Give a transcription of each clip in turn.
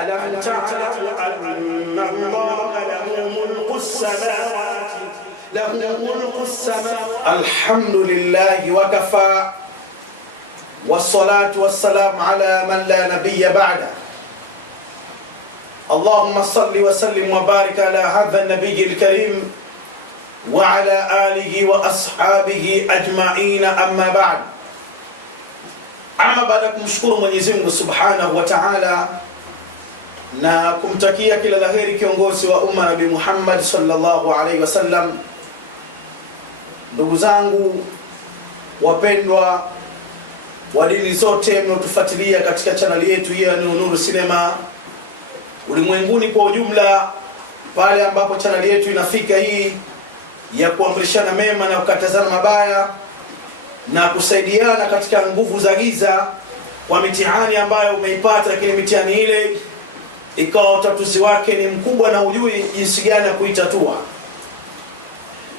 ألم تعلم أن الله له ملك السماوات الحمد لله وكفى والصلاة والسلام على من لا نبي بعده. اللهم صل وسلم وبارك على هذا النبي الكريم وعلى آله وأصحابه أجمعين. أما بعد. Ama baada kumshukuru Mwenyezi Mungu Subhanahu wa Ta'ala na kumtakia kila laheri kiongozi wa umma Nabii Muhammad sallallahu alaihi wasallam, ndugu zangu wapendwa wa dini zote mnaotufuatilia katika channel yetu hii ya Nuru Cinema ulimwenguni kwa ujumla, pale ambapo channel yetu inafika hii ya kuamrishana mema na kukatazana mabaya na kusaidiana katika nguvu za giza kwa mitihani ambayo umeipata, lakini mitihani ile ikawa utatuzi wake ni mkubwa na hujui jinsi gani ya kuitatua,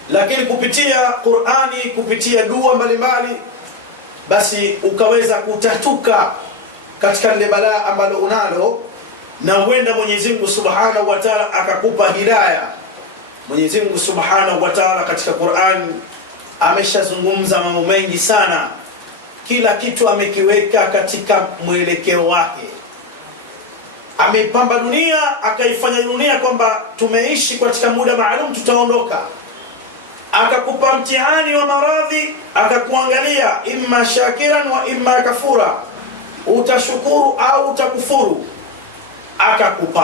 lakini kupitia Qur'ani, kupitia dua mbalimbali, basi ukaweza kutatuka katika lile balaa ambalo unalo, na huenda Mwenyezi Mungu Subhanahu wa Ta'ala akakupa hidayah. Mwenyezi Mungu Subhanahu wa Ta'ala katika Qur'an ameshazungumza mambo mengi sana, kila kitu amekiweka katika mwelekeo wake. Ameipamba dunia, akaifanya dunia kwamba tumeishi katika muda maalum, tutaondoka. Akakupa mtihani wa maradhi, akakuangalia imma shakiran wa imma kafura, utashukuru au utakufuru. Akakupa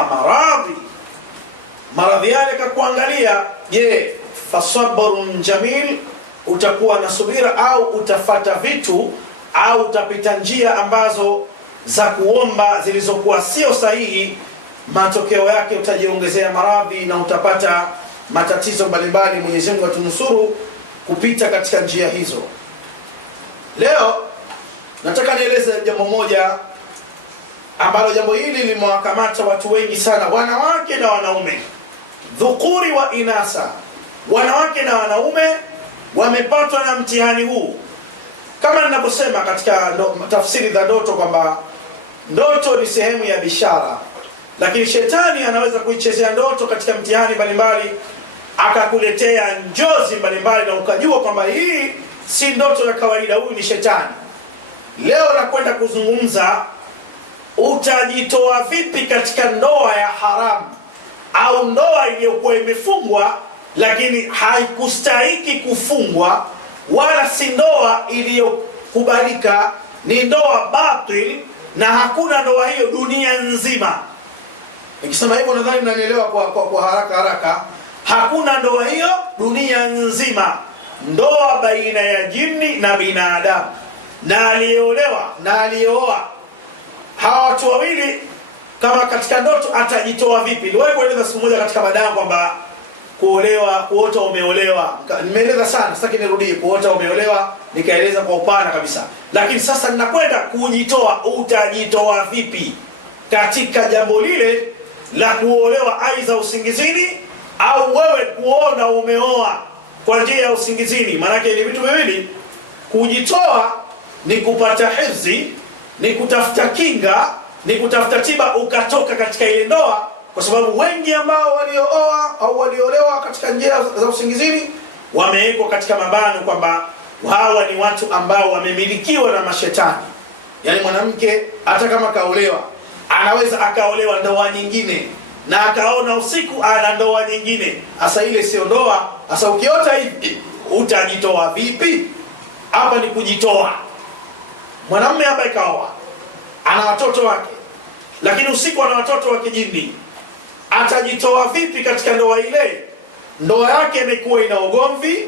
maradhi yale, akakuangalia, je, fasabrun jamil, utakuwa na subira au utafata vitu au utapita njia ambazo za kuomba zilizokuwa sio sahihi. Matokeo yake utajiongezea maradhi na utapata matatizo mbalimbali. Mwenyezi Mungu atunusuru kupita katika njia hizo. Leo nataka nieleze jambo moja ambalo jambo hili limewakamata watu wengi sana, wanawake na wanaume, dhukuri wa inasa. Wanawake na wanaume wamepatwa na mtihani huu, kama ninavyosema katika tafsiri za ndoto kwamba ndoto ni sehemu ya bishara, lakini shetani anaweza kuichezea ndoto katika mtihani mbalimbali, akakuletea njozi mbalimbali na ukajua kwamba hii si ndoto ya kawaida, huyu ni shetani. Leo nakwenda kuzungumza utajitoa vipi katika ndoa ya haramu au ndoa iliyokuwa imefungwa lakini haikustahiki kufungwa, wala si ndoa iliyokubalika, ni ndoa batil, na hakuna ndoa hiyo dunia nzima. Nikisema hivyo nadhani mnanielewa kwa haraka. Hakuna ndoa hiyo dunia nzima. Ndoa baina ya jini na binadamu, na aliyeolewa na aliyeoa, hawa watu wawili, kama katika ndoto atajitoa vipi? Niliwahi kueleza siku moja katika mada kwamba kuolewa, kuota umeolewa, nimeeleza sana, sitaki nirudie. Kuota umeolewa nikaeleza kwa upana kabisa, lakini sasa ninakwenda kujitoa. Utajitoa vipi katika jambo lile la kuolewa, aidha usingizini au wewe kuona umeoa kwa njia ya usingizini? Maanake ni vitu viwili. Kujitoa ni kupata hifzi, ni kutafuta kinga, ni kutafuta tiba ukatoka katika ile ndoa, kwa sababu wengi ambao waliooa au waliolewa katika njia za usingizini wamewekwa katika mabano kwamba hawa ni watu ambao wamemilikiwa na mashetani. Yani mwanamke hata kama kaolewa, anaweza akaolewa ndoa nyingine na akaona usiku ana ndoa nyingine. Asa ile sio ndoa. Asa ukiota hivi utajitoa vipi? Hapa ni kujitoa. Mwanamume ambaye kaoa, ana watoto wake, lakini usiku ana watoto wa kijini, atajitoa vipi katika ndoa ile? Ndoa yake imekuwa ina ugomvi,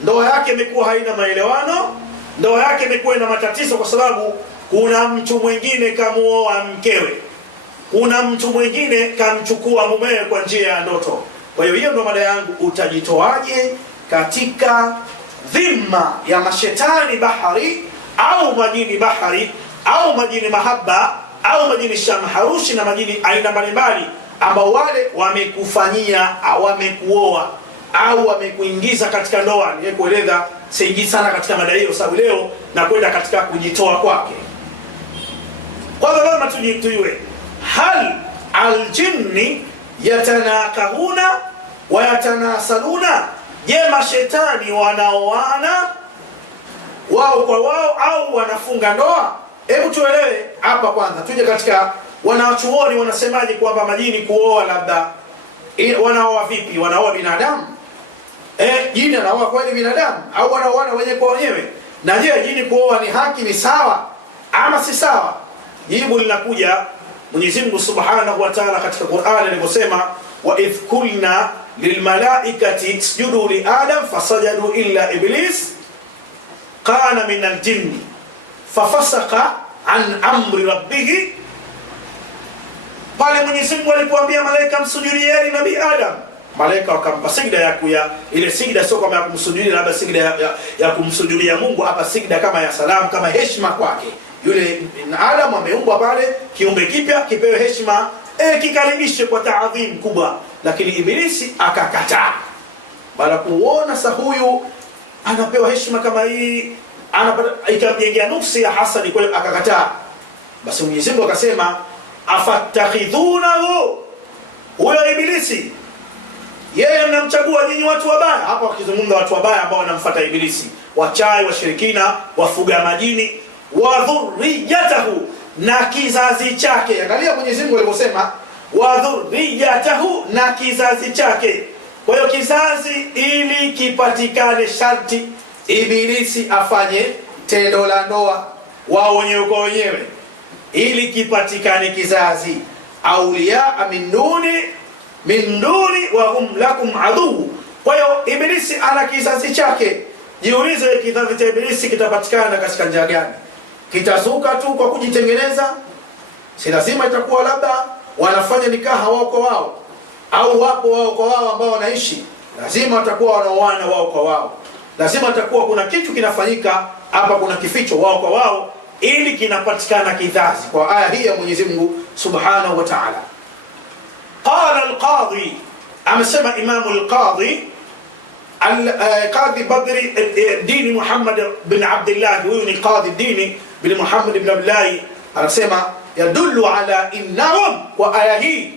ndoa yake imekuwa haina maelewano, ndoa yake imekuwa ina matatizo, kwa sababu kuna mtu mwingine kamuoa mkewe, kuna mtu mwingine kamchukua mumewe kwa njia ya ndoto. Kwa hiyo hiyo ndo mada yangu, utajitoaje katika dhima ya mashetani bahari au majini bahari au majini mahaba au majini shamharushi na majini aina mbalimbali ambao wale wamekufanyia au wamekuoa au wamekuingiza katika ndoa. Nilikueleza siingii sana katika mada hiyo sababu leo na kwenda katika kujitoa kwake. Kwanza lazima tujue hal aljinni yatanakahuna wa yatanasaluna, je, mashetani wanaoana wao kwa wao au wanafunga ndoa? Hebu tuelewe hapa kwanza, tuje katika wanachuoni wanasemaje kwamba majini kuoa, labda wanaoa vipi? Wanaoa binadamu? Jini anaoa kweli binadamu au wanaoana wenyewe kwa wenyewe? Na je, jini kuoa ni haki, ni sawa ama si sawa? Jibu linakuja Mwenyezi Mungu Subhanahu wa Ta'ala katika Qur'an aliposema, wa idh kulna lilmalaikati isjudu li adam fasajadu illa iblis kana min aljinni fafasaqa an amri rabbih. Pale Mwenyezi Mungu alipoambia malaika msujudieni Nabii Adam, malaika wakampa sijda ya ile sijda sio kama ya kumsujudia labda sijda ya kumsujudia Mungu, hapa sijda kama ya salamu, kama heshima kwake. Yule Adam ameumbwa pale kiumbe kipya, kipewe heshima, kikaribishwe kwa taadhim kubwa. Lakini Ibilisi akakataa. Baada kuona sasa huyu anapewa heshima kama hii, ikamjengea nafsi ya hasadi, kwa hiyo akakataa. Basi Mwenyezi Mungu akasema, afattakhidhunahu, huyo Ibilisi yeye mnamchagua nyinyi watu wabaya. Hapa wakizungumza watu wabaya ambao wanamfuata Ibilisi, wachawi, washirikina, wafuga majini, wa dhurriyatahu, na kizazi chake. Angalia Mwenyezi Mungu aliposema wa dhurriyatahu, na kizazi chake. Kwa hiyo kizazi ili kipatikane sharti Ibilisi afanye tendo la ndoa wao wenyewe kwa wenyewe, ili kipatikane kizazi. Auliya min duni wa hum lakum adu. Kwa hiyo Ibilisi ana kizazi chake. Jiulize, kizazi cha Ibilisi kitapatikana katika njia gani? Kitazuka tu kwa kujitengeneza? Si lazima itakuwa labda wanafanya nikaha wao kwa wao, au wapo wao kwa wao ambao wanaishi. Lazima watakuwa wanaoana wao kwa wao. Lazima atakuwa kuna kitu kinafanyika hapa, kuna kificho wao kwa wao, ili kinapatikana kizazi. Kwa aya hii ya Mwenyezi Mungu Subhanahu wa Ta'ala. Qala al-Qadhi, amesema Imam al-Qadhi Qadhi Badri Dini Muhammad bin Abdullah, huyu ni Qadhi Dini bin Muhammad bin Abdullah, anasema yadullu ala innahum, kwa aya hii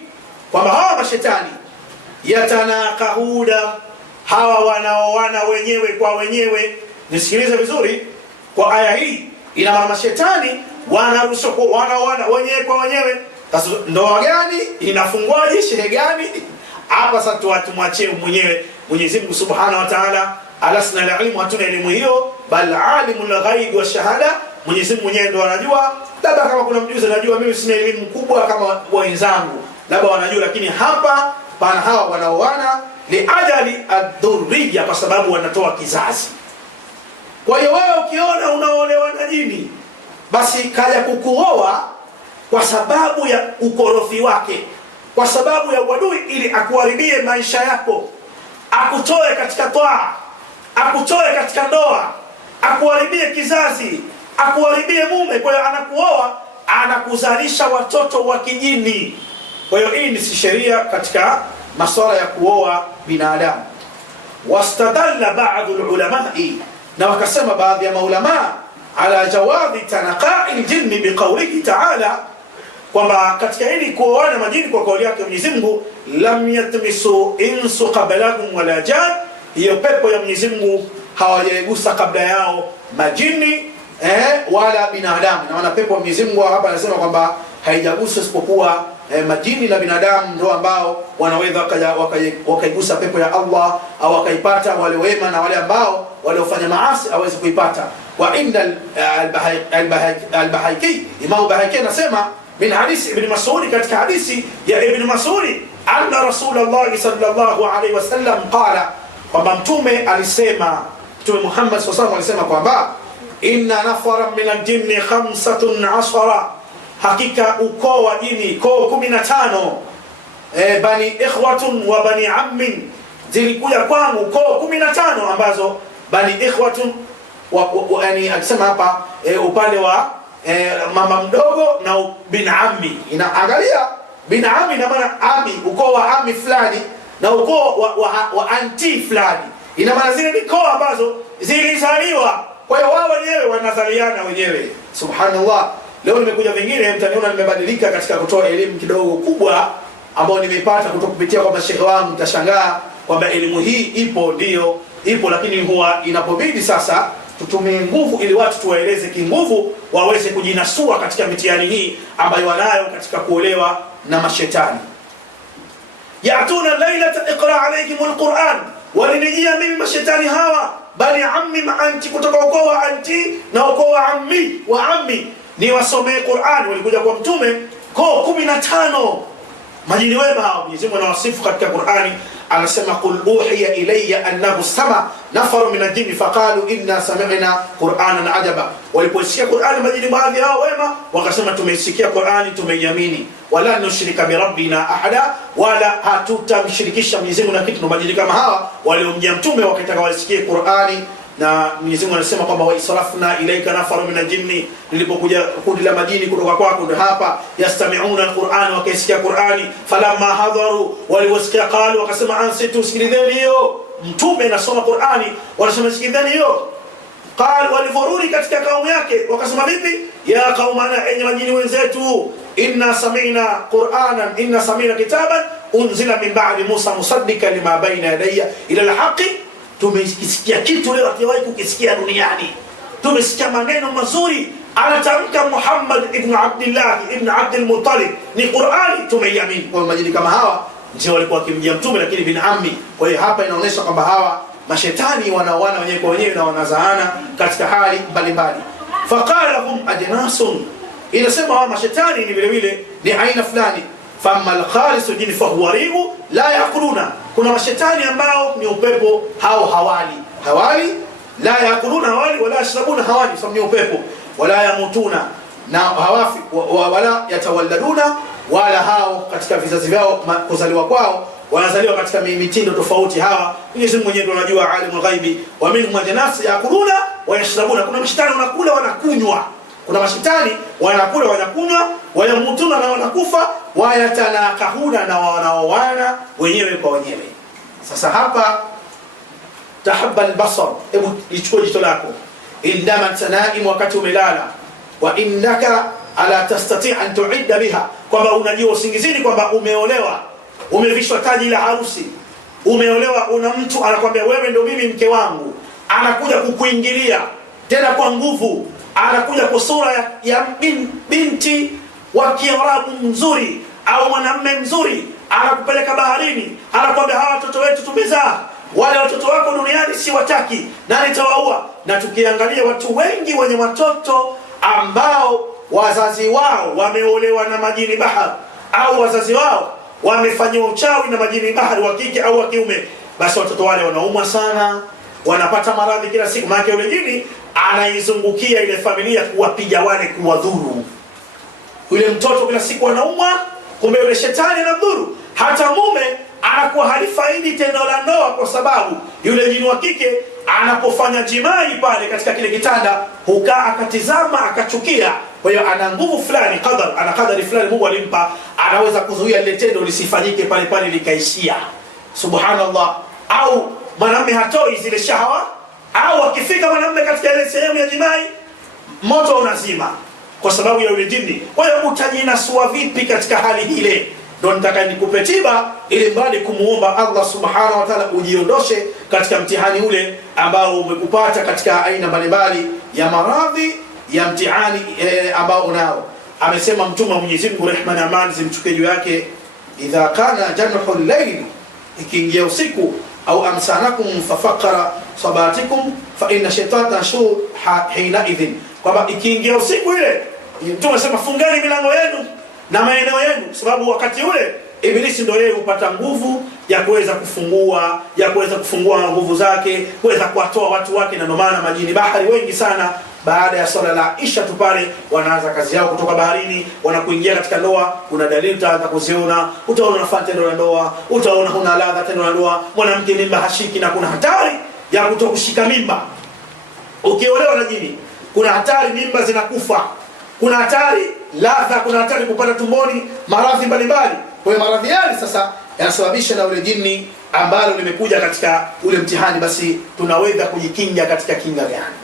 kwamba hawa mashetani yatanakahuna, hawa wanaoana wenyewe kwa wenyewe. Nisikilize vizuri, kwa aya hii ina maana mashetani wanaruhusiwa wanaoana wenyewe kwa wenyewe. Sasa ndoa gani inafungwaje? Shehe gani? Hapa sasa tumwachie mwenyewe Mwenyezi Mungu Subhanahu wa Ta'ala. Alasna ilmu, hatuna elimu hiyo, bal alimul ghaib wa shahada. Mwenyezi Mungu mwenyewe ndo anajua. Labda kama kuna mjuzi anajua, mimi sina elimu kubwa kama wenzangu, labda wanajua. Lakini hapa pana hawa wanaoana liajali ad-dhurriya, kwa sababu wanatoa kizazi. Kwa hiyo wewe ukiona unaolewa na jini, basi kaja kukuoa kwa sababu ya ukorofi wake, kwa sababu ya uadui, ili akuharibie maisha yako, akutoe katika toa, akutoe katika ndoa, akuharibie kizazi, akuharibie mume. Kwa hiyo anakuoa, anakuzalisha watoto wa kijini. Kwa hiyo hii ni sheria katika masuala ya kuoa binadamu. Wastadalla ba'd al-ulamai, na wakasema baadhi ya maulama, ala jawazi tanaqa'il jinni biqawlihi ta'ala, kwamba katika hili kuoana majini kwa kauli yake Mwenyezi Mungu, lam yatmisu insu qablahum wala jan, hiyo pepo ya Mwenyezi Mungu hawajaigusa kabla yao majini wala binadamu. Na maana pepo ya Mwenyezi Mungu hapa anasema kwamba haijagusa isipokuwa majini na binadamu ndio ambao wanaweza wakaigusa pepo ya Allah, au wakaipata wale wema, na wale ambao waliofanya maasi hawezi kuipata. Wa inda al-Bahaki, Imam Bahaki anasema min hadisi Ibn Mas'ud, katika hadisi ya Ibn Mas'ud, anna Rasulullah sallallahu alaihi wasallam qala, kwamba mtume alisema, Mtume Muhammad sallallahu alaihi wasallam alisema kwamba inna nafaran min al-jinni 15, hakika ukoo wa jini, koo 15, bani ikhwatun wa bani ammin, zilikuja kwangu koo 15 ambazo bani ikhwatun yani akisema hapa upande wa mama mdogo na bin ammi. Inaangalia bin ammi na maana ami, ukoo wa ami fulani na ukoo wa anti fulani. Ina maana zile ni koo ambazo zilizaliwa, kwa hiyo wao wenyewe wanazaliana wenyewe. Subhanallah. Leo nimekuja vingine, mtaniona nimebadilika katika kutoa elimu kidogo kubwa ambayo nimeipata kupitia kwa mashehe wangu. Mtashangaa kwamba elimu hii ipo, ndio ipo, lakini huwa inapobidi sasa tutumie nguvu ili watu tuwaeleze kinguvu waweze kujinasua katika mitihani hii ambayo wanayo katika kuolewa na mashetani. Yatuna lailata iqra alaykumul Qur'an, walinijia mimi mashetani hawa, bali ammi ma anti, kutoka ukoo wa anti na ukoo wa ammi wa ammi, ni wasomee Qur'an. Walikuja kwa mtume koo 15 majini wema hao. Mwenyezi Mungu anawasifu katika Qur'ani, anasema qul uhiya ilayya annahu sama nafaru min al-jinni faqalu inna sami'na qur'anan ajaba. Waliposikia Qur'ani majini baadhi hao wema wakasema tumeisikia Qur'ani, tumeiamini, wala nushrika bi rabbina ahada, wala hatutamshirikisha Mwenyezi Mungu na kitu. Majini kama hawa waliomjia mtume wakataka wasikie Qur'ani, na Mwenyezi Mungu anasema kwamba wa israfna ilayka nafaru min al-jinni, nilipokuja kundi la majini kutoka kwako, ndio hapa yastami'una al-Qur'an, wakaisikia Qur'ani, falamma hadaru, waliwasikia qalu, wakasema ansitu, sikilizeni hiyo. Mtume anasoma Qur'ani, wanasema sikilizeni hiyo. Qalu, walivururi katika kaumu yake wakasema vipi? Ya qaumana, enyi majini wenzetu, inna sami'na kitaban unzila min ba'di Musa musaddiqan lima bayna yadayya ila al-haqqi. Tumesikia kitu leo hatujawahi kukisikia duniani. Tumesikia maneno mazuri anatamka Muhammad ibn Abdullah ibn Abdul Muttalib, ni Qur'ani, tumeiamini. Kwa majini kama hawa ndio walikuwa wakimjia mtume, lakini bin ammi. Kwa hiyo hapa inaonyesha kwamba hawa mashetani wanaoana wenyewe kwa wenyewe na wanazaana katika hali mbalimbali. Faqala hum ajnasun, inasema hawa mashetani ni vile vile ni aina fulani. Fama al-khalisu jini fahuwa rihu la yakuluna, kuna mashetani ambao ni upepo, hao hawali la yakuluna, hawali wala yashrabuna, hawali sababu ni upepo, wala yamutuna, na hawafi, wala yatawalladuna, wala hao katika vizazi vyao kuzaliwa kwao wanazaliwa katika mitindo tofauti. Hawa Mwenyezi Mungu mwenyewe anajua, alimul ghaibi, wa minhum ajnas yakuluna wa yashrabuna. Kuna mashetani wanakula wanakunywa, kuna mashetani wanakula wanakunywa, wayamutuna na wanakufa, wayatanakahuna na wanaoana wenyewe kwa wenyewe. Sasa hapa tahabba albasar, hebu ichukue jicho lako, indama tanaim, wakati umelala, wa innaka ala tastati an tu'idda biha, kwamba unajua usingizini kwamba umeolewa, umevishwa taji la harusi, umeolewa, una mtu anakuambia wewe ndio mimi mke wangu, anakuja kukuingilia tena kwa nguvu, anakuja kwa sura ya binti wa Kiarabu mzuri au mwanamume mzuri, anakupeleka baharini, anakuambia hawa watoto wetu tumezaa, wale watoto wako duniani si wataki na nitawaua. Na tukiangalia watu wengi wenye watoto ambao wazazi wao wameolewa na majini bahari, au wazazi wao wamefanywa uchawi na majini bahari, wa kike au wa kiume, basi watoto wale wanaumwa sana, wanapata maradhi kila siku. Maana yule jini anaizungukia ile familia kuwapiga wale, kuwadhuru. Yule mtoto kila siku anaumwa, kumbe yule shetani anamdhuru. Hata mume anakuwa halifaidi tendo la ndoa, kwa sababu yule jini wa kike anapofanya jimai pale katika kile kitanda, hukaa akatizama akachukia. Kwa hiyo ana nguvu fulani, ana kadari fulani Mungu alimpa, anaweza kuzuia ile tendo lisifanyike pale pale likaishia. Subhanallah. Au mwanamume hatoi zile shahawa, au akifika mwanamume katika ile sehemu ya jimai, moto unazima kwa sababu ya yule jini. Kwa hiyo utajinasua vipi katika hali ile? Ndio nitaka nikupe tiba ili mbali kumuomba Allah subhanahu wa ta'ala ujiondoshe katika mtihani ule ambao umekupata katika aina mbalimbali ya maradhi ya mtihani ambao unao. Amesema Mtume wa Mwenyezi Mungu, rehma na amani zimchukie juu yake, idha kana janhul layl, ikiingia usiku, au amsanakum fafaqara sabatikum fa inna shaytana shu hina idhin, kwamba ikiingia usiku ile, Mtume anasema fungeni milango yenu na maeneo yenu, sababu wakati ule Ibilisi ndio yeye hupata nguvu ya kuweza kufungua nguvu zake, kuweza kuwatoa watu wake. Na ndio maana majini bahari wengi sana baada ya swala la Isha tu pale wanaanza kazi yao kutoka baharini, wanakuingia katika ndoa. Kuna dalili utaanza kuziona, utaona unafanya tendo la ndoa, utaona huna ladha tendo la ndoa, mwanamke mimba hashiki, na kuna hatari ya kutokushika mimba ukiolewa na jini. Kuna hatari mimba zinakufa, kuna hatari ladha, kuna hatari kupata tumboni maradhi mbalimbali. Kwa hiyo maradhi yale sasa yanasababisha na ule jini ambalo limekuja katika ule mtihani. Basi tunaweza kujikinga katika kinga gani?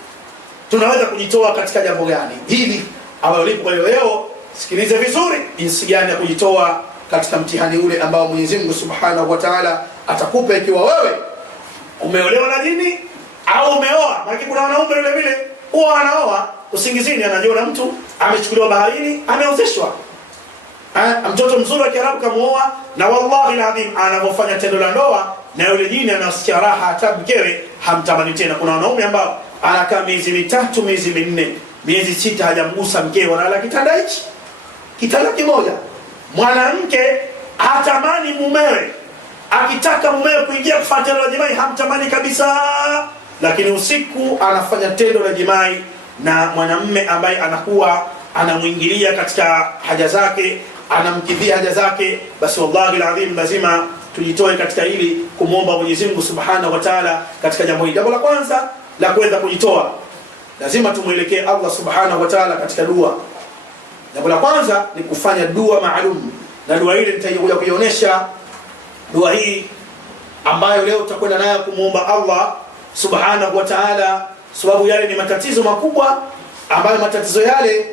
Tunaweza kujitoa katika jambo gani? Hili ambayo lipo. Kwa hiyo leo sikilize vizuri jinsi gani ya kujitoa katika mtihani ule ambao Mwenyezi Mungu Subhanahu wa Ta'ala atakupa ikiwa wewe umeolewa na dini au umeoa. Maana kuna wanaume vile vile huwa anaoa usingizini, anajiona mtu amechukuliwa baharini, ameozeshwa. Mtoto mzuri wa Kiarabu kamuoa, na wallahi alazim anapofanya tendo la ndoa na yule jini anasikia raha, hata mkewe hamtamani tena. Kuna wanaume ambao anakaa miezi mitatu, miezi minne, miezi sita hajamgusa mkewe, analala kitanda hichi, kitanda kimoja. Mwanamke hatamani mumewe, akitaka mumewe kuingia kufanya tendo la jimai hamtamani kabisa, lakini usiku anafanya tendo la jimai na mwanamume ambaye anakuwa anamuingilia katika haja zake, anamkidhia haja zake. Basi wallahi alazim lazima tujitoe katika hili, kumwomba Mwenyezi Mungu Subhanahu wa Ta'ala katika jambo hili. Jambo la kwanza la kuweza kujitoa, lazima tumuelekee Allah Subhanahu wa Ta'ala katika dua. Jambo la kwanza ni kufanya dua maalum, na dua hili nitakuja kuionyesha. Dua hii ambayo leo tutakwenda nayo kumuomba Allah Subhanahu wa Ta'ala, sababu yale ni matatizo makubwa ambayo matatizo yale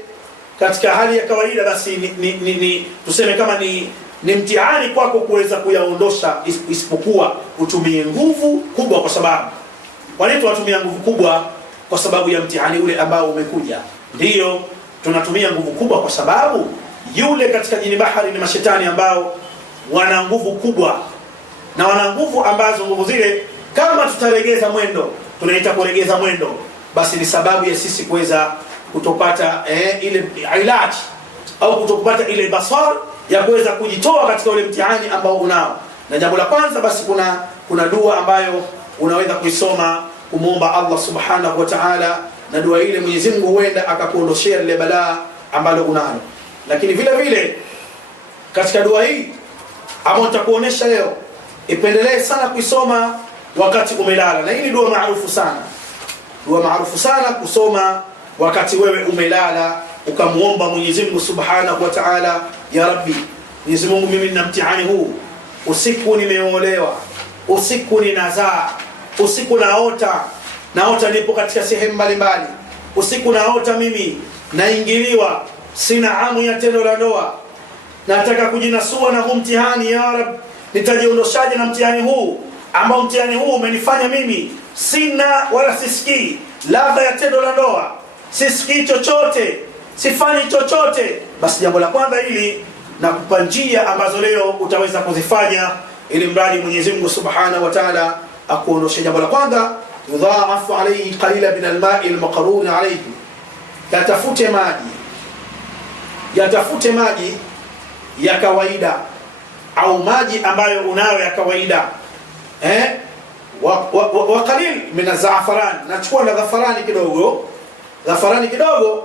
katika hali ya kawaida basi ni tuseme kama ni mtihani kwako kuweza kuyaondosha, isipokuwa utumie nguvu kubwa. Kwa sababu kwa nini tunatumia nguvu kubwa? Kwa sababu ya mtihani ule ambao umekuja. Ndiyo tunatumia nguvu kubwa kwa sababu yule katika jini bahari ni mashetani ambao wana nguvu kubwa, na wana nguvu ambazo nguvu zile kama tutaregeza mwendo, tunaita kuregeza mwendo, basi ni sababu ya sisi kuweza kutopata ile ilaji au kutopata ile basar ya kuweza kujitoa katika ule mtihani ambao unao. Na jambo la kwanza basi kuna dua ambayo unaweza kuisoma kumuomba Allah Subhanahu wa Ta'ala, na dua ile Mwenyezi Mungu huenda akakuondoshea lile balaa ambalo unalo. Lakini vile vile katika dua hii ambayo nitakuonesha leo, ipendelee sana kuisoma wakati umelala, na hii ni dua maarufu sana. Dua maarufu sana kusoma wakati wewe umelala, ukamuomba Mwenyezi Mungu Subhanahu wa Ta'ala, ya Rabbi, Mwenyezi Mungu, mimi nina mtihani huu, usiku nimeolewa, usiku ninazaa, usiku naota nipo katika sehemu mbalimbali, usiku naota mimi naingiliwa, sina hamu ya tendo la ndoa, nataka kujinasua na huu mtihani, ya Rabbi, nitajiondoshaje na mtihani huu ambao mtihani huu umenifanya mimi sina wala sisikii ladha ya tendo la ndoa, sisikii chochote, sifanyi chochote. Basi jambo la kwanza hili na kupa njia ambazo leo utaweza kuzifanya ili mradi Mwenyezi Mungu Subhanahu wa Ta'ala akuondoshe. Jambo la kwanza, yudhaafu alayhi qalila min alma'i almaqrun alayhi, yatafute maji ya kawaida au maji ambayo unayo ya kawaida, wa qalil min az-za'faran, nachukua na zafarani kidogo,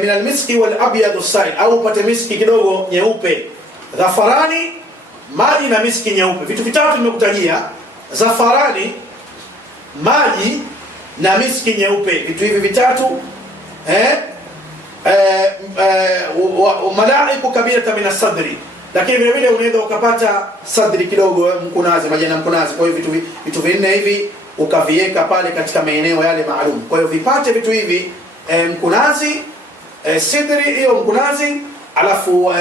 min al-miski wal abyad as-sa'il, au upate miski kidogo nyeupe. Zafarani, maji na miski nyeupe, vitu vitatu nimekutajia: zafarani, maji na miski nyeupe. Vitu hivi vitatu malaiku kabirata min as-sadri, lakini vile vile unaweza ukapata sadri kidogo, mkunazi, majani ya mkunazi. Kwa hiyo vitu vinne hivi ukaviweka pale katika maeneo yale maalum. Kwa hiyo vipate vitu hivi, mkunazi, sidri hiyo mkunazi, alafu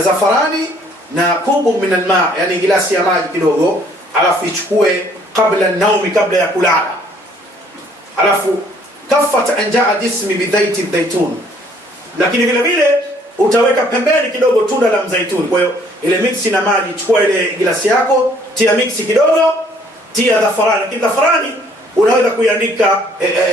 zafarani na kubu min alma, yani gilasi ya maji kidogo, alafu ichukue kabla naumi, kabla ya kulala. Alafu kafat anjaa jismi bidhaiti dhaitun, lakini vile vile utaweka pembeni kidogo tunda la mzaituni. Kwa hiyo ile mixi na maji, chukua ile gilasi yako, tia mixi kidogo, tia dhafarani. Lakini dhafarani unaweza kuiandika,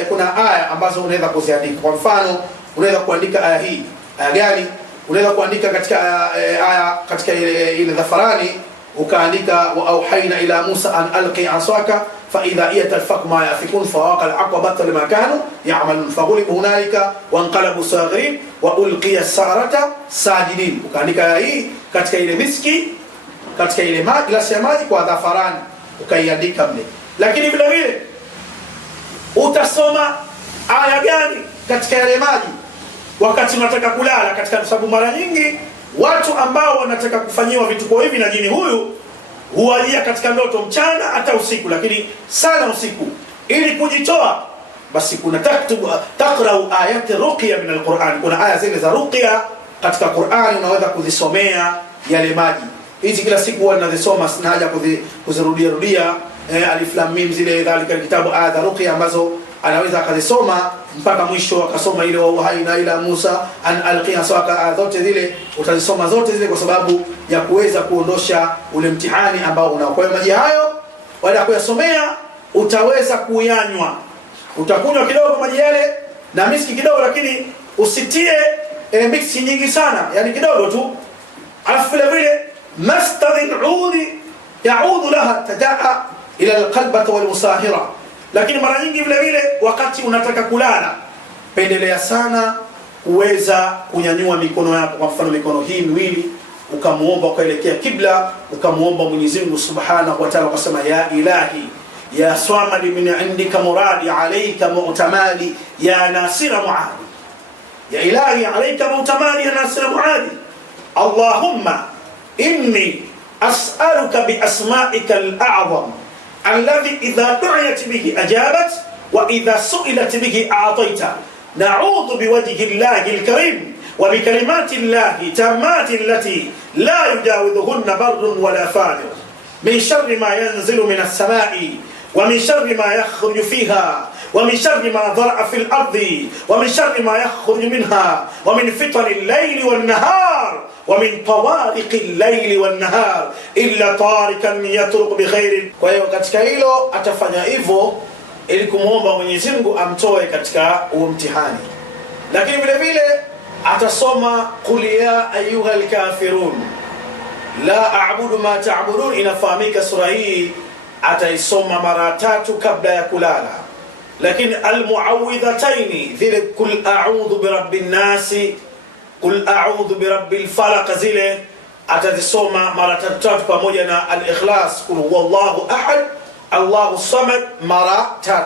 kuna aya ambazo unaweza kuziandika. Kwa mfano unaweza kuandika aya hii. Aya gani? Unaweza kuandika katika aya katika ile dhafarani ukaandika, wa auhaina ila Musa an alqi asaka fa idha hiya talfaqu ma yafikun fa waqa al-aqabata lima kanu ya'malun faghlibu hunalika wa anqalabu saghirin wa ulqiya as-sarata sajidin. Ukaandika aya hii katika ile miski, katika ile maji, glasi ya maji kwa dhafarani, ukaiandika mle. Lakini vile vile utasoma aya gani katika yale maji wakati unataka kulala, katika sababu mara nyingi watu ambao wanataka kufanyiwa vituko hivi na jini huyu huwalia katika ndoto mchana hata usiku, lakini sana usiku, ili kujitoa basi kuna taqra'u ayati ruqya min alquran, kuna aya zile za ruqya katika Qur'ani unaweza kuzisomea yale maji. Hizi kila siku huwa ninazisoma, sina haja kuzirudia rudia. Alif lam mim zile dhalika kitabu, aya za ruqya ambazo anaweza akazisoma mpaka mwisho, akasoma ile wa haina ila Musa an alqiya sawaka, zote zile utazisoma zote zile, kwa sababu ya kuweza kuondosha ule mtihani ambao unakuwa. Maji hayo baada ya kuyasomea utaweza kuyanywa, utakunywa kidogo maji yale na miski kidogo, lakini usitie mixi nyingi sana, yani kidogo tu. Alafu vile vile mastadhin udi yaudu laha tadaa ila alqalbati walmusahira, lakini mara nyingi vile vile wakati unataka kulala, pendelea sana uweza kunyanyua mikono yako, kwa mfano mikono hii miwili, ukamuomba ukaelekea kibla, ukamuomba Mwenyezi Mungu Subhanahu wa Ta'ala, ukasema ya ilahi ya swamadi min indika muradi alayka mu'tamali ya nasira muadi, ya ilahi alayka mu'tamali ya nasira muadi, Allahumma inni as'aluka bi asma'ika al-a'zam alladhi idha du'iyat bihi ajabat wa idha su'ilat bihi a'tayta, na'udhu biwajhi Allahi al-karim wa bi kalimati Allahi tammati allati la yujawidhuhunna barrun wala fajir min sharri ma yanzilu min as-sama'i wa min sharri ma yakhruju fiha wa min sharri ma dhara'a fil ardi wa min sharri ma yakhruju minha wa min fitani al-layli wan-nahar wa min tawariqi al-layli wan-nahar illa tarikan yatruq bi khairin. Kwa hiyo katika hilo atafanya hivyo ili kumuomba Mwenyezi Mungu amtoe katika huo mtihani. Lakini vile vile atasoma qul ya ayyuhal kafirun la a'budu ma ta'budun. Inafahamika sura hii ataisoma mara 3 kabla ya kulala. Lakini almuawwidhataini zile kul a'udhu birabbin nasi, kul a'udhu birabbil falaq, zile atazisoma mara 3 pamoja na al-ikhlas, kul huwallahu ahad Allahu samad mara 3.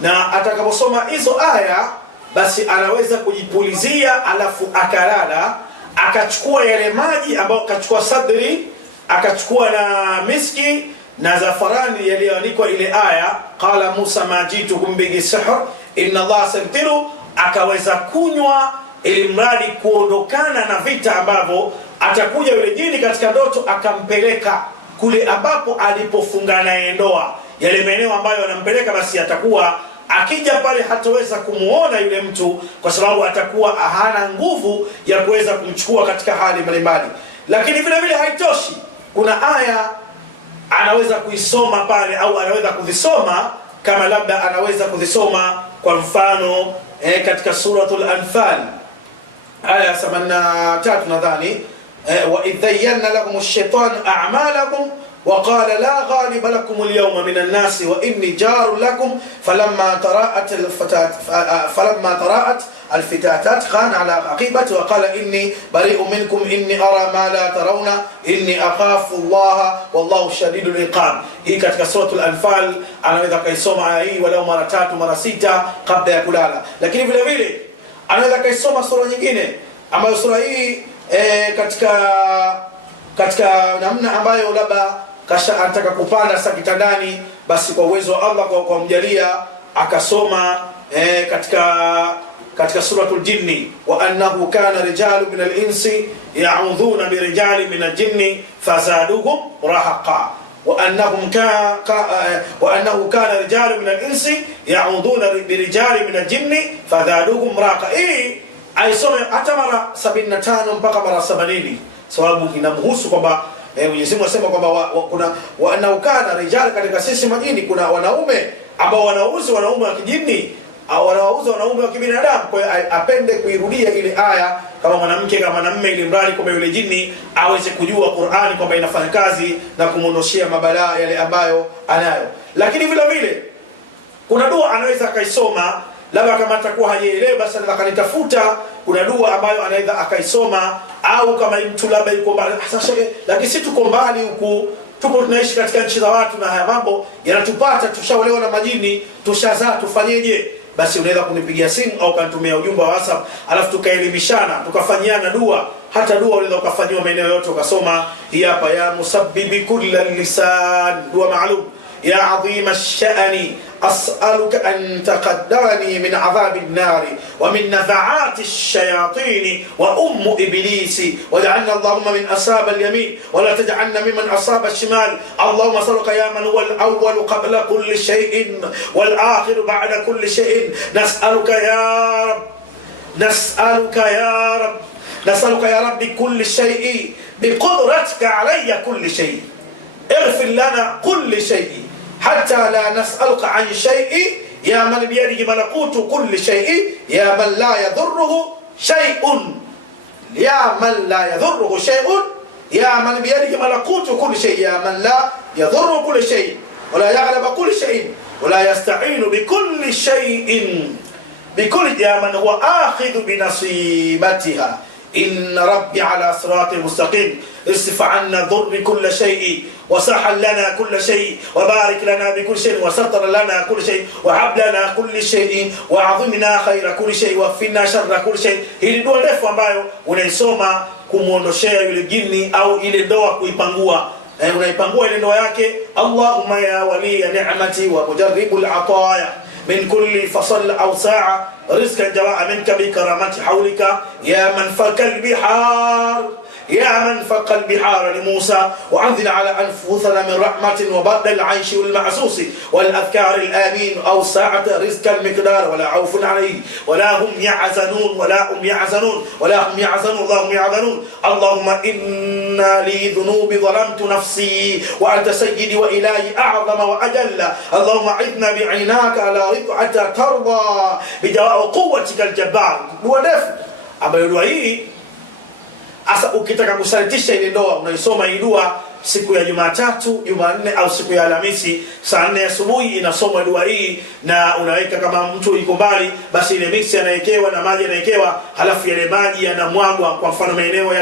Na atakaposoma hizo aya basi anaweza kujipulizia, alafu akalala, akachukua yale maji ambayo akachukua sadri, akachukua na miski na zafarani yaliyoandikwa ile aya qala Musa majitukum bihi sihr inna Allah sabtiru, akaweza kunywa ili mradi kuondokana na vita ambavyo atakuja yule jini katika ndoto akampeleka kule ambapo alipofunga naye ndoa, yale maeneo ambayo anampeleka, basi atakuwa akija pale hataweza kumuona yule mtu, kwa sababu atakuwa hana nguvu ya kuweza kumchukua katika hali mbalimbali. Lakini vile vile haitoshi, kuna aya anaweza kuisoma pale, au anaweza kuzisoma kama labda anaweza kuzisoma kwa mfano katika suratul Anfal aya 83 nadhani, wa idhayyana lakum ash-shaytan a'malakum wa qala la ghaliba lakum al-yawma min an-nas wa inni jarun lakum falamma tara'at الفتاتات خان على عقيبته وقال إني بريء منكم إني أرى ما لا ترون إني أخاف الله والله شديد العقاب. hii katika suratul Anfal anaweza kaisoma aya hii walau mara 3 mara 6 kabla ya kulala. Lakini vile vile anaweza kaisoma sura nyingine ambayo sura hii katika namna ambayo labda kasha anataka kupanda sasa kitandani, basi kwa uwezo wa Allah kwa kumjalia akasoma katika suratul Jinni, wa annahu kana rijalu min al-insi ya'udhuna bi rijali min al-jinni fazaduhum rahaqa, wa annahu kana rijalu min al-insi ya'udhuna bi rijali min al-jinni fazaduhum rahaqa. Hii aisome hata mara 75 mpaka mara 80, sababu inamhusu kwamba Mwenyezi Mungu anasema kwamba kuna wa annahu kana rijali, katika sisi majini kuna wanaume ambao wanauza wanaume wa kijini au wanawauza wanaume wa kibinadamu. Kwa hiyo apende kuirudia ile aya kama mwanamke kama mwanamume, ili mradi kwamba yule jini aweze kujua Qur'ani kwamba inafanya kazi na kumondoshia mabalaa yale ambayo anayo. Lakini vile vile kuna dua anaweza akaisoma, labda kama atakuwa hajielewi basi akanitafuta, kuna dua ambayo anaweza akaisoma, au kama mtu labda yuko mbali, sasa lakini si tuko mbali huku, tupo tunaishi katika nchi za watu na haya mambo yanatupata, tushaolewa na majini, tushazaa, tufanyeje? Basi unaweza kunipigia simu au kanitumia ujumbe wa WhatsApp, alafu tukaelimishana, tukafanyiana dua. Hata dua unaweza ukafanyiwa maeneo yote, ukasoma hii hapa, ya musabbibi kulli lisan, dua maalum, ya adhima ash-sha'ni أسألك أن تقدرني من عذاب النار ومن نزعات الشياطين وأم إبليس، واجعلنا اللهم من أصحاب اليمين ولا تجعلنا ممن أصاب الشمال. اللهم أسألك يا من هو الأول قبل كل شيء والآخر بعد كل شيء، نسألك يا رب، نسألك يا رب، نسألك يا رب كل شيء بقدرتك علي كل شيء، اغفر لنا كل شيء حتى لا نسألك عن شيء يا من بيده ملكوت كل شيء، يا من لا يضره شيء، يا من لا يضره شيء، يا من بيده ملكوت كل شيء، يا من لا يضر كل شيء ولا يغلب كل شيء ولا يستعين بكل شيء بكل، يا من هو آخذ بنصيبتها. إن ربي على صراط مستقيم. اصرف عنا ضر كل شيء وسهل لنا كل شيء وبارك لنا بكل شيء وستر لنا كل شيء وهب لنا كل شيء وعظمنا خير كل شيء واكفنا شر كل شيء. Hili dua ndefu ambayo unaisoma kumuondoshea yule jini au ile ndoa kuipangua, unaipangua ile ndoa yake. Allahumma ya wali ni'mati wa mujarribul ataya من كل فصل أو ساعة رزقا جواء منك بكرامة حولك، يا من فك البحار، يا من فك البحار لموسى، وأنزل على أنفسنا من رحمة وبعد العيش والمعسوس والأذكار الآمين أو ساعة رزق المقدار ولا عوف عليه ولا هم يحزنون ولا هم يحزنون ولا هم يحزنون اللهم يحزنون. اللهم إنا لي ذنوب ظلمت نفسي وأنت سيدي وإلهي أعظم وأجل. اللهم عذنا بعيناك على رضا حتى ترضى بجواء قوتك الجبار. dua ndefu ambayo dua hii asa ukitaka kusalitisha ile ndoa unaisoma hii dua siku ya Jumatatu, Jumanne au siku ya Alhamisi saa 4 asubuhi inasoma dua hii, na unaweka kama mtu yuko mbali basi ile mix anawekewa na maji anawekewa, halafu yale maji yanamwagwa. Kwa mfano maeneo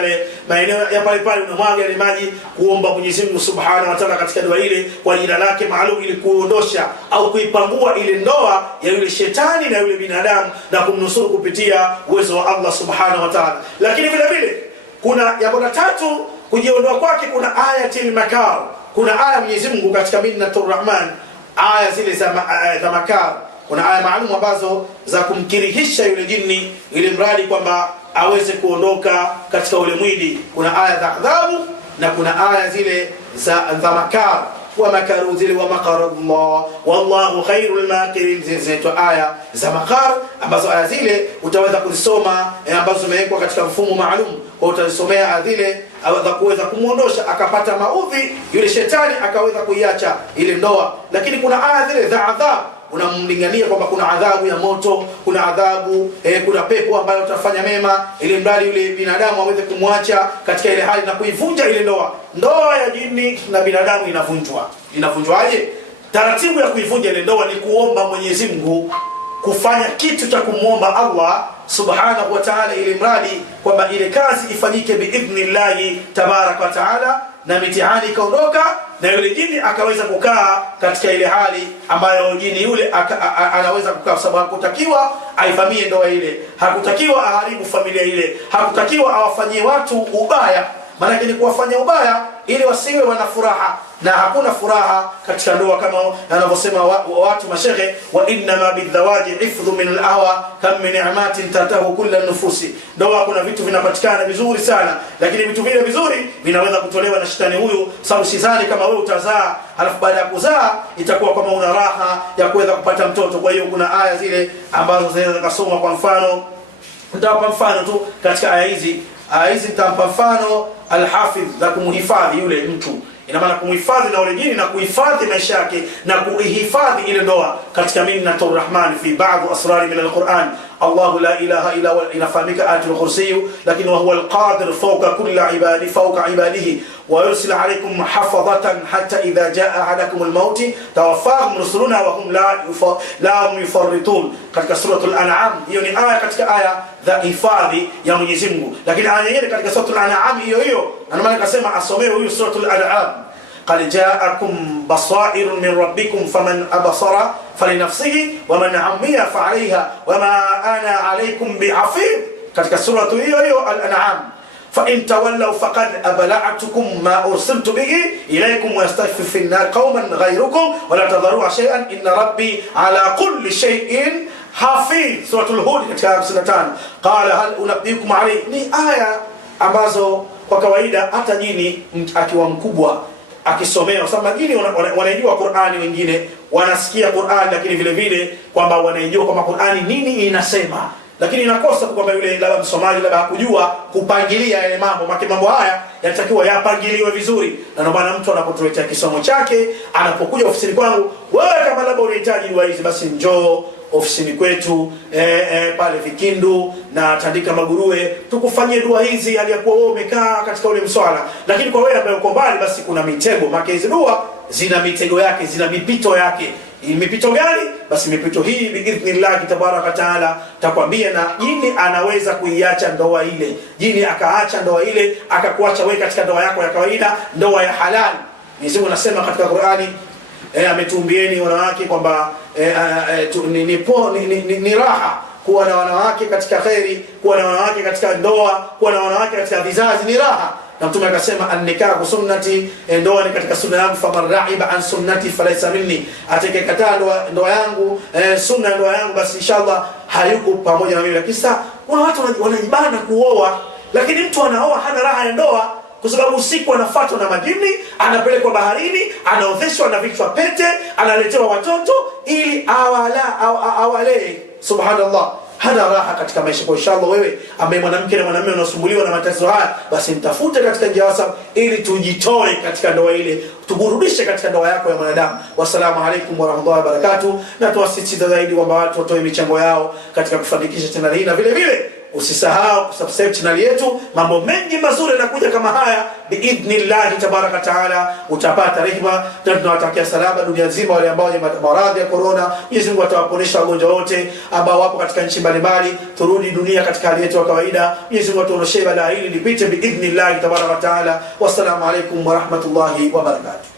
ya pale pale unamwaga yale maji kuomba Mwenyezi Mungu Subhanahu wa Ta'ala katika dua ile kwa jina lake maalum, ili kuondosha au kuipangua ile ndoa ya yule shetani na yule binadamu na kumnusuru kupitia uwezo wa Allah Subhanahu wa Ta'ala. Lakini vile vile kuna jambo la tatu kujiondoa kwake, kuna ayatil makar. Kuna aya Mwenyezi Mungu katika Minnatur Rahman, aya zile za makar. Kuna aya maalum ambazo za kumkirihisha yule jini ili mradi kwamba aweze kuondoka katika ule mwili. Kuna aya za adhabu na kuna aya zile za makar, wa makaru zile wa makar Allah wallahu khairul makirin, zile aya za makar ambazo aya zile utaweza kuzisoma ambazo zimewekwa katika mfumo maalum, kwa utazisomea zile aweza kuweza kumuondosha akapata maudhi yule shetani akaweza kuiacha ile ndoa. Lakini kuna aya zile za adhabu, unamlingania kwamba kuna adhabu ya moto, kuna adhabu kuna pepo ambayo utafanya mema ili mradi yule binadamu aweze kumwacha katika ile hali na kuivunja ile ndoa. Ndoa ya jini na binadamu inavunjwa. Inavunjwaje? Taratibu ya kuivunja ile ndoa ni kuomba Mwenyezi Mungu, kufanya kitu cha kumuomba Allah Subhanahu wa Ta'ala, ili mradi kwamba ile kazi ifanyike biidhnillahi tabaraka wa Ta'ala, na mitihani ikaondoka na yule jini akaweza kukaa katika ile hali ambayo jini yule anaweza kukaa, sababu hakutakiwa aivamie ndoa ile, hakutakiwa aharibu familia ile, hakutakiwa awafanyie watu ubaya. Maana ni kuwafanya ubaya ili wasiwe wana furaha, na hakuna furaha katika ndoa kama anavyosema watu mashehe, wa inna ma bidhawaji ifdhu min al-ahwa kam min ni'matin tatahu kullu nufusi. Ndoa kuna vitu vinapatikana vizuri sana, lakini vitu vile vizuri vinaweza kutolewa na shetani huyu. Sababu sidhani kama wewe utazaa alafu baada ya kuzaa itakuwa kama una raha ya kuweza kupata mtoto. Kwa hiyo kuna aya zile ambazo zinaweza kusoma. Kwa mfano nitawapa mfano tu katika aya hizi nitampa mfano al-hafidh, la kumhifadhi yule mtu. Ina maana kumhifadhi na ule jini na kuhifadhi maisha yake na kuhifadhi ile ndoa katika Minnatur Rahman fi ba'd asrar min al-Quran. Allah la ilaha illa huwa, inafahamika ayatul kursi, lakini huwa al-qadir fawqa kulli ibadi fawqa ibadihi wa yursil alaykum hafadhatan hatta idha jaa ahadakum al-maut tawaffahum rusuluna wa hum la yufarritun, katika suratul An'am. Hiyo ni aya katika aya za hifadhi ya Mwenyezi Mungu. Lakini aya nyingine katika suratul An'am hiyo hiyo, na maana akasema asomewe huyu suratul An'am, qad ja'akum basairu min rabbikum faman absara falinafsihi waman amiya fa'alayha wama ana alaykum bi'afid, katika suratu hiyo hiyo al-An'am. fa in tawallaw faqad abla'tukum ma ursiltu bihi ilaykum wa yastaghfir fi an-nar qauman ghayrukum wa la tadharu shay'an inna rabbi ala kulli shay'in hafiz. Suratul Hud katika 55. Qala hal unabbiukum alayhi, ni aya ambazo kwa kawaida hata jini akiwa mkubwa akisomea, kwa sababu majini wanaijua Qur'ani, wengine wanasikia Qur'ani lakini vile vile kwamba wanaijua kwamba Qur'ani nini inasema, lakini inakosa kwamba yule labda msomaji labda hakujua kupangilia yale mambo haya yanatakiwa yapangiliwe vizuri. Na ndio maana mtu anapotuletea kisomo chake, anapokuja ofisini kwangu, wewe kama labda unahitaji dua hizi, basi njoo ofisini kwetu pale Vikindu na Tandika Maguruwe, tukufanyie dua hizi aliyakuwa wewe umekaa katika ule mswala. Lakini kwa wewe ambaye uko mbali, basi kuna mitego, maana hizo dua zina mitego yake, zina mipito yake. Mipito gani? Basi mipito hii biidhnillah tabaraka taala takwambia, na jini anaweza kuiacha ndoa ile. Jini akaacha ndoa ile, akakuacha wewe katika ndoa yako ya kawaida, ndoa ya halali. Mwenyezi Mungu anasema katika Qur'ani, ametuumbieni wanawake kwamba ni raha kuwa na wanawake katika khairi, kuwa na wanawake katika ndoa, kuwa na wanawake katika vizazi ni raha. Na Mtume akasema an-nikahu sunnati, ndoa ni katika sunna yangu, faman ra'iba an sunnati falaysa minni, atakayekataa ndoa yangu, sunna ndoa yangu, basi inshallah hayuko pamoja na mimi. Lakini sasa kuna watu wanajibana kuoa, lakini mtu anaoa hana raha ya ndoa, kwa sababu usiku anafuatwa na majini, anapelekwa baharini, anaozeshwa na vichwa pete, analetewa watoto ili awalee. Subhanallah, hana raha katika maisha. Kwa inshallah wewe ambaye mwanamke na mwanamume unasumbuliwa na matatizo haya, basi mtafute katika njia WhatsApp ili tujitoe katika ndoa ile, tuburudishe katika ndoa yako ya mwanadamu. Wassalamu alaikum warahmatullahi wabarakatuh. Na tuwasisitiza zaidi kwamba watu watoe michango yao katika kufanikisha channel hii, na vile vile usisahau kusubscribe channel yetu. Mambo mengi mazuri yanakuja kama haya biidhnillah tabaraka taala, utapata rehema. Na tunawatakia salama dunia nzima wale ambao ni maradhi ya corona. Mwenyezi Mungu atawaponesha wagonjwa wote ambao wapo katika nchi mbalimbali, turudi dunia katika hali yetu ya kawaida. Mwenyezi Mungu atuondoshee balaa hili lipite biidhnillah tabaraka taala. Wassalamu alaikum warahmatullahi wabarakatuh.